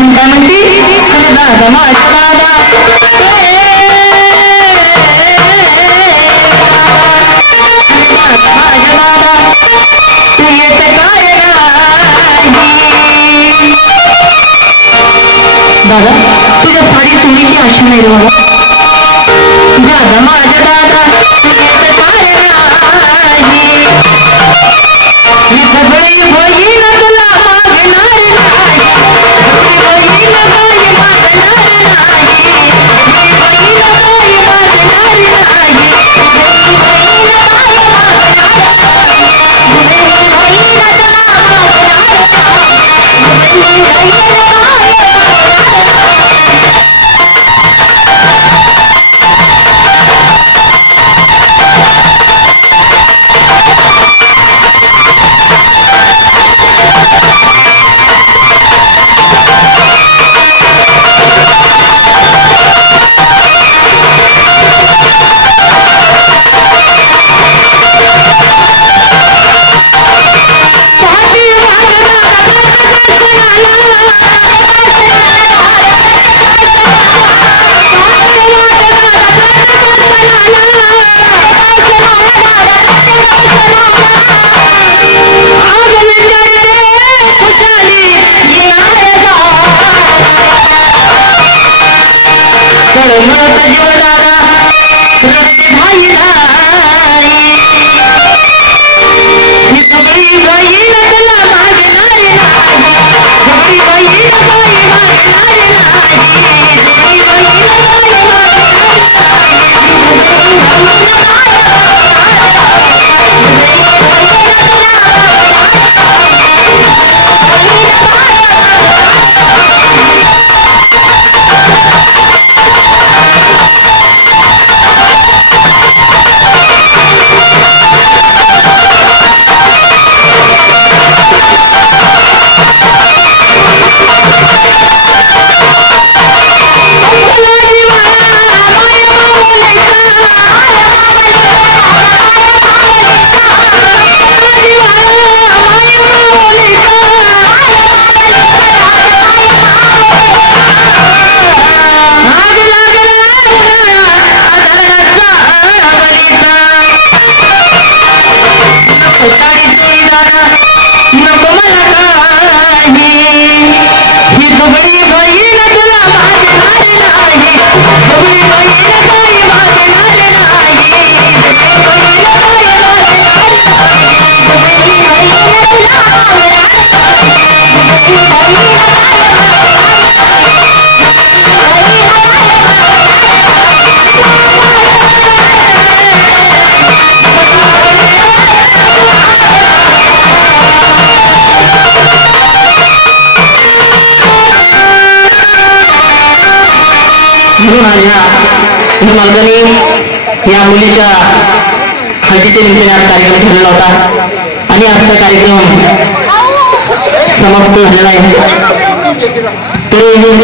गमती सदा गमस्तादा दादा तुझ्या साडी तुम्ही की अशी नाही बाबा? दादा माझ्या Oh, my God, my God, my God, my God, my God, my God, माझ्या या मुलीच्या हजेच्या निमित्ताने आज कार्यक्रम ठेवलेला होता. आणि आजचा कार्यक्रम समाप्त झाला आहे